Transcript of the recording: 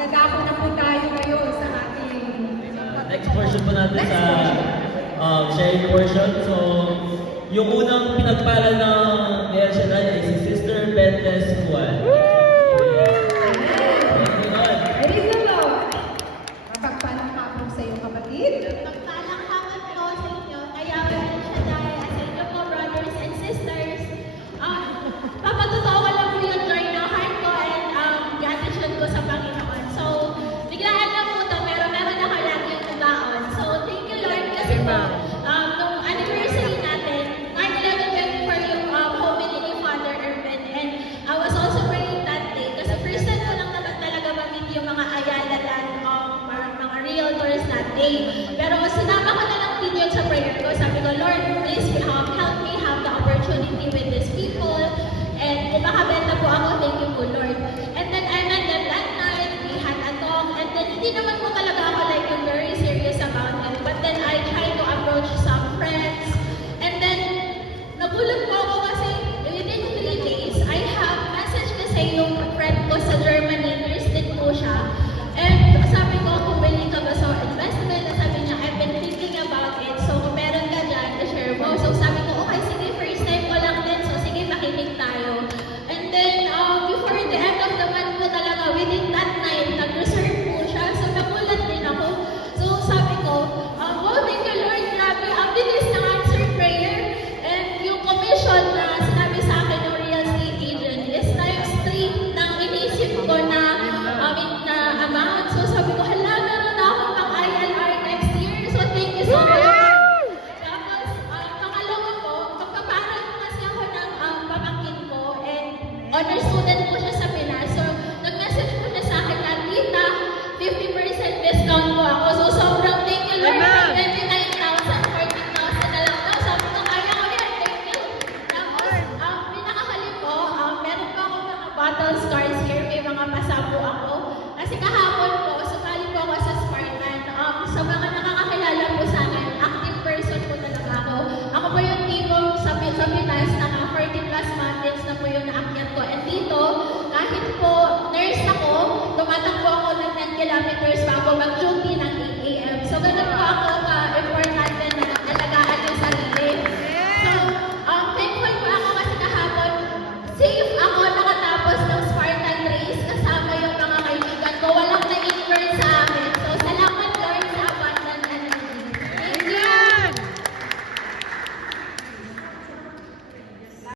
Dadako na po tayo ngayon sa ating Next portion po natin sa sharing portion. So, yung unang pinagpala ng El Shaddai ay si Sister Bentes Juan. Ladies and Lord, mapagpalang hapon sa iyong kapatid. Pagpalang hapon po sa inyo, kaya El Shaddai, sa inyo po, brothers and sisters. Papatotoo ko lang po yung joy ng heart ko and gratitude ko sa Panginoon. So, biglaan lang po ito, pero meron ako lagi yung tubaon. So, thank you Lord kasi po, nung anniversary natin, 9/11/24 yung homily ni Father Urban. And I was also praying that day kasi first time ko lang naman talaga mamit yung mga Ayala land, parang mga realtors that day. Pero sinama ko na lang din yun sa prayer ko. Sabi ko, Lord, please help me have the opportunity with these people. And kung makabenta po ako, thank you po, Lord. And then I met them that night, we had a talk, and then hindi naman po talaga ako like very serious about it. But then I tried to approach some friends. And then, nagulat po ako kasi within 3 days, I have message kasi yung friend ko sa Germany, nurse din po siya. And sabi ko, kung willing ka ba sa investment, sabi niya, I've been thinking about it. So kung meron ka dyan, i-share mo. So sabi ko, okay, sige, first time ko lang din. So sige, makinig tayo. And then, before the end of the month po talaga, within that night, nag-reserve po siya. So nagulat din ako. So sabi ko, wow, thank you Lord, grabe, ang bilis ng answered prayer. And yung commission na sinabi sa akin ng real estate agent is times 3 ng inisip ko na amount. So sabi ko, hala, meron na akong pang ILR next year. So thank you so much. Tapos, pangalawa po, magpaparal po kasi ako ng pamangkin ko and honor student po siya sa Pinas. So, nag-message po siya sa akin na, Tita, 50% discount po ako. So, sobrang thank you, Lord. 29,000, 14,000 na lang daw. Sabi ko, kaya ko yan, thank you. Tapos, pinakahali po, meron po ako mga battle scars here. May mga pasa po ako. Kasi kahapon po, sumali po ako sa Spartan. Sa mga nakakakilala po sa akin, active person po talaga ako. Ako po yung tipo sa Pinas na 40 plus mountains na po yung naakyat ko. And dito, kahit po nurse ako, tumatakbo ako ng 10 kilometers bago mag-duty ng 8 a.m. So, ganun po ako ka-importante na alagaan yung sarili. So, thankful po ako kasi kahapon, safe